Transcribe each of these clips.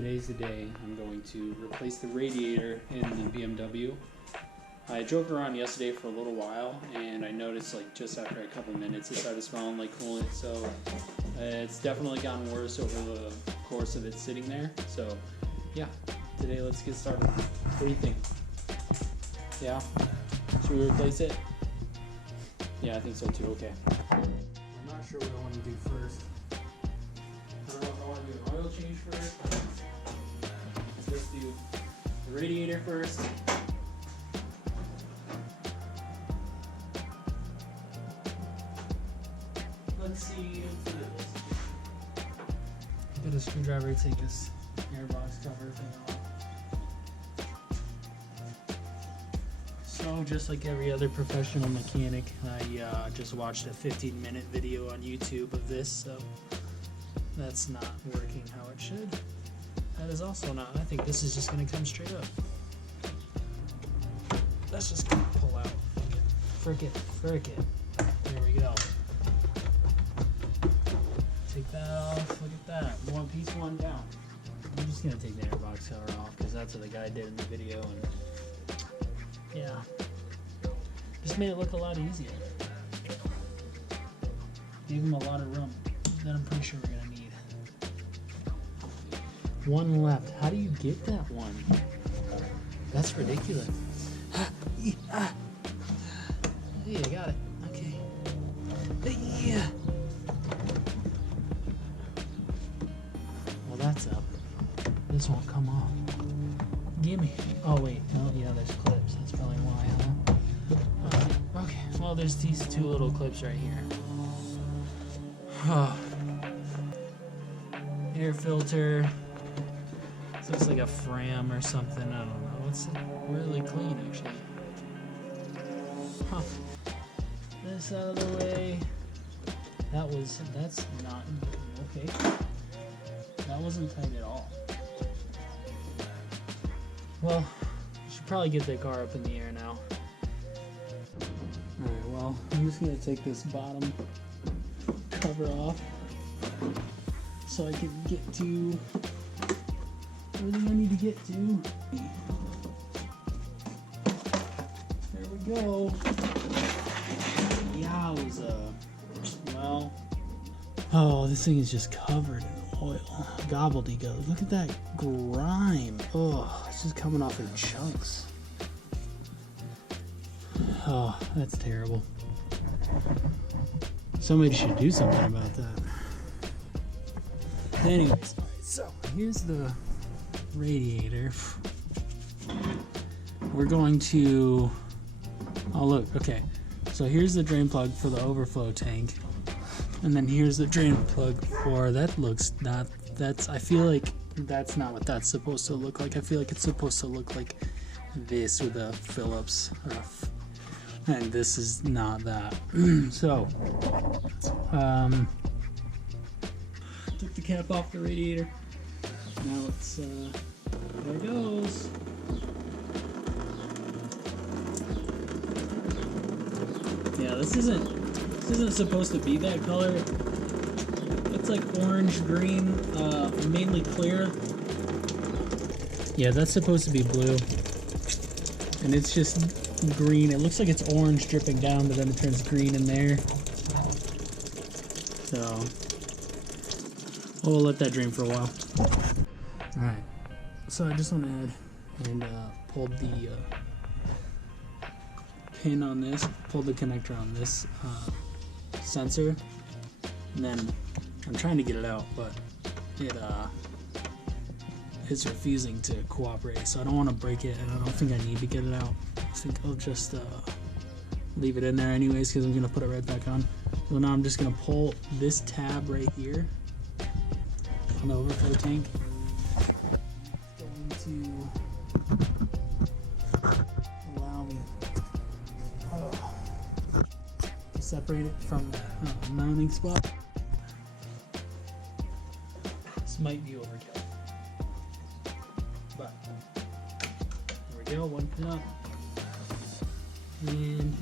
today's the day I'm going to replace the radiator in the BMW. I drove around yesterday for a little while and I noticed like just after a couple minutes it started smelling like coolant, so it's definitely gotten worse over the course of it sitting there. So yeah, today let's get started. What do you think? Yeah? Should we replace it? Yeah, I think so too. Okay. I'm not sure what I want to do first. I don't know if I want to do an oil change first. Let's do the radiator first. Let's see this. Get a screwdriver to take this airbox cover thing off. So just like every other professional mechanic, I just watched a 15-minute video on YouTube of this, so that's not working how it should. That is also not. I think this is just going to come straight up. That's just going to pull out. Frick it. There we go. Take that off. Look at that. One piece, one down. I'm just going to take the airbox cover off because that's what the guy did in the video. And yeah, just made it look a lot easier. Gave him a lot of room that I'm pretty sure we're going to need. One left. How do you get that one? That's ridiculous. Yeah, I got it. Okay. Yeah. Well, that's up. This won't come off. Gimme. Oh, wait. No, yeah, there's clips. That's probably why, huh? Okay. Well, there's these two little clips right here. Air filter. This looks like a Fram or something. I don't know. It's really clean, actually. Huh. This out of the way. That's not okay. That wasn't tight at all. Well, I should probably get the car up in the air now. Alright, well, I'm just going to take this bottom cover off so I can get to everything I need to get to. There we go. Yowza. Well, oh, this thing is just covered in oil. Gobbledygook. Look at that grime. Oh, it's just coming off in chunks. Oh, that's terrible. Somebody should do something about that. Anyways, so here's the radiator. We're going to, oh look, okay. So here's the drain plug for the overflow tank. And then here's the drain plug for, that looks not, I feel like that's not what that's supposed to look like. I feel like it's supposed to look like this with a Phillips, and this is not that. So, took the cap off the radiator. Now it's, there it goes. Yeah, this isn't supposed to be that color. It's like orange, green, mainly clear. Yeah, that's supposed to be blue. And it's just green. It looks like it's orange dripping down, but then it turns green in there. So, we'll let that drain for a while. Alright, so I just went ahead and pulled the pin on this, pulled the connector on this sensor, and then I'm trying to get it out, but it's refusing to cooperate, so I don't want to break it, and I don't think I need to get it out. I think I'll just leave it in there anyways, because I'm going to put it right back on. So now I'm just going to pull this tab right here on the overflow tank. It's going to allow me to separate it from the mounting spot. This might be overkill, but there we go, one pin up, and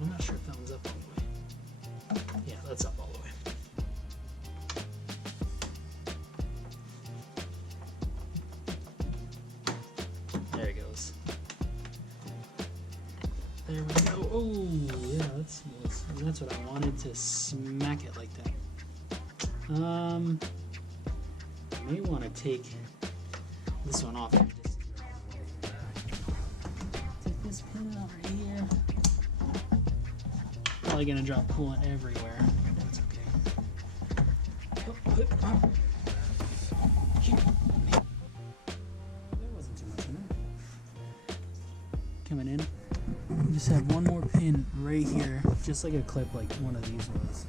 I'm not sure if that one's up all the way. Yeah, that's up all the way. there we go. Oh, yeah, that's what I wanted, to smack it like that. I may want to take this one off. Take this pin out right here. Probably gonna drop coolant everywhere. That's okay. Oh. There wasn't too much in there. Coming in. We just have one more pin right here, just like a clip, like one of these was.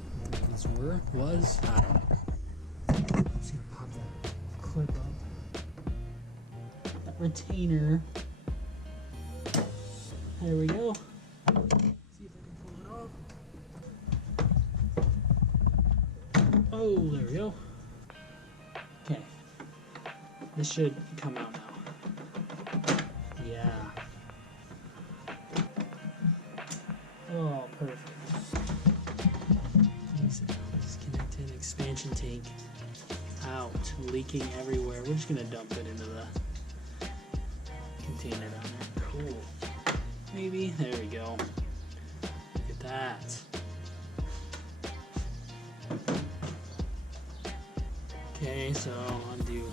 Was. I don't know. Just gonna pop that clip up. That retainer. There we go. See if I can pull it off. Oh, there we go. Okay. This should come out now. Yeah. Oh, perfect. Disconnected, expansion tank out, leaking everywhere. We're just gonna dump it into the container down there. Cool. Maybe. There we go. Look at that. Okay, so I'll undo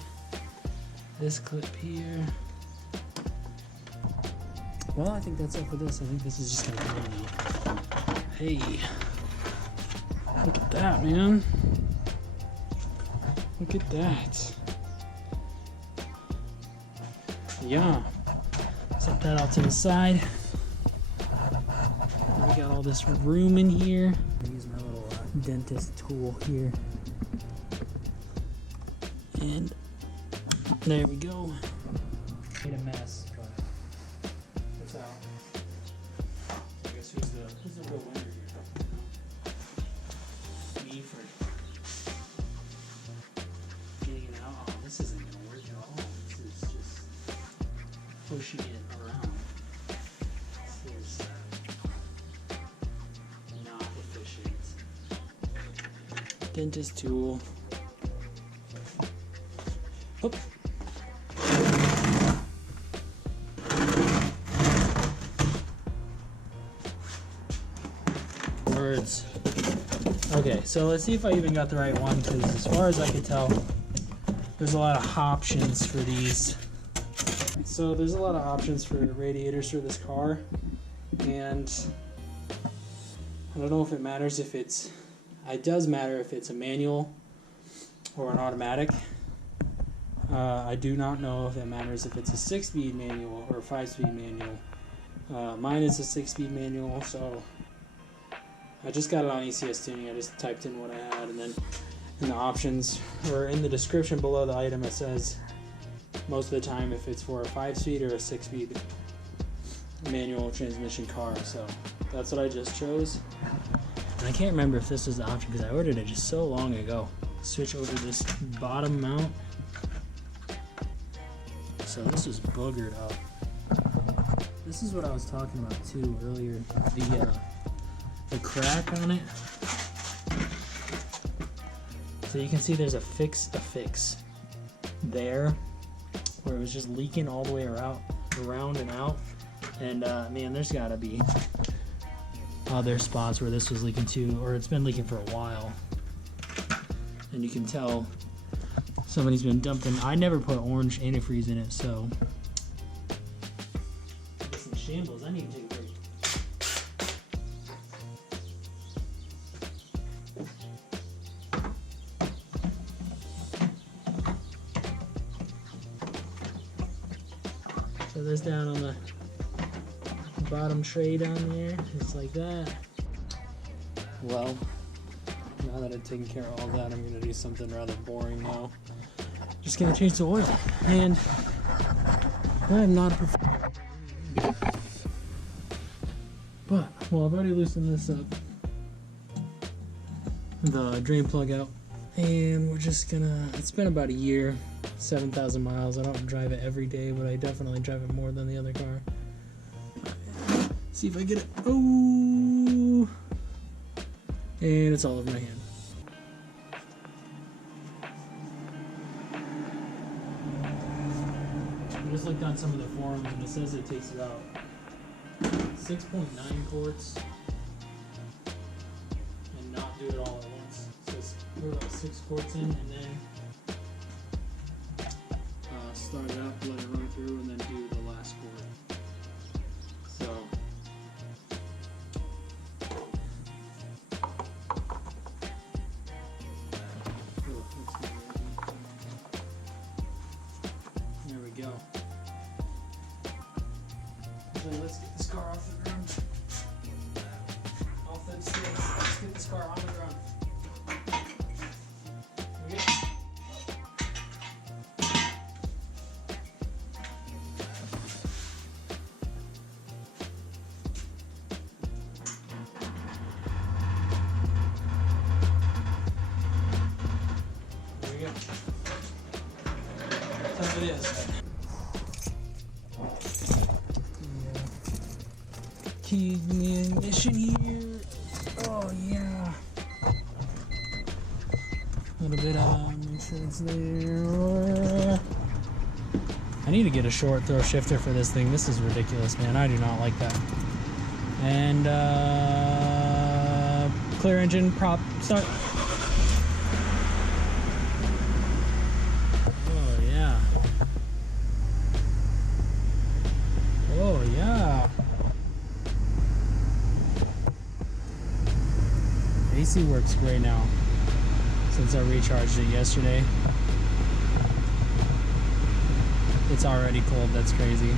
this clip here. Well, I think that's it for this. I think this is just gonna go now. Hey, look at that, man. Look at that. Yeah. Set that out to the side. We got all this room in here. I use my little dentist tool here. And there we go. Made a mess, but it's out. I guess who's the real winner here? Me for getting it out. Oh, this isn't gonna work at all. This is just pushing it around. This is not efficient. Dentist tool. Oop. Words. Okay, so let's see if I even got the right one, because as far as I can tell, there's a lot of options for these. So there's a lot of options for radiators for this car, and I don't know if it matters if it's, it does matter if it's a manual or an automatic. I do not know if it matters if it's a 6-speed manual or a 5-speed manual. Mine is a 6-speed manual, so I just got it on ECS Tuning. I just typed in what I had, and then in the options, or in the description below the item, it says most of the time if it's for a 5-speed or a 6-speed manual transmission car. So that's what I just chose. And I can't remember if this is the option because I ordered it just so long ago. Switch over this bottom mount. So this is boogered up. This is what I was talking about too earlier. The crack on it. So you can see there's a fix there, where it was just leaking all the way around and out. And man, there's gotta be other spots where this was leaking too, or it's been leaking for a while. And you can tell somebody's been dumping. I never put orange antifreeze in it, so it's in shambles. I need to take a break. So this down on the bottom tray down there, it's like that. Well, now that I've taken care of all that, I'm gonna do something rather boring now. Just gonna change the oil, and I'm not a professional. But, well, I've already loosened this up, the drain plug out, and we're just gonna, it's been about a year, 7,000 miles. I don't drive it every day, but I definitely drive it more than the other car. See if I get it. Oh! And it's all over my hand. I just looked on some of the forums and it says it takes about 6.9 quarts and not do it all at once. So let's put about 6 quarts in and then start it up, let it run through, and then do the last quart. So there we go. So let's get this car off the ground. Off the stairs. Let's get this car on the ground. Okay. There we go. That's how it is. Key ignition here. Oh yeah. A little bit make sure it's there. I need to get a short throw shifter for this thing. This is ridiculous, man. I do not like that. And clear engine, prop, start. Oh yeah. Oh yeah. AC works great now since I recharged it yesterday. It's already cold, that's crazy.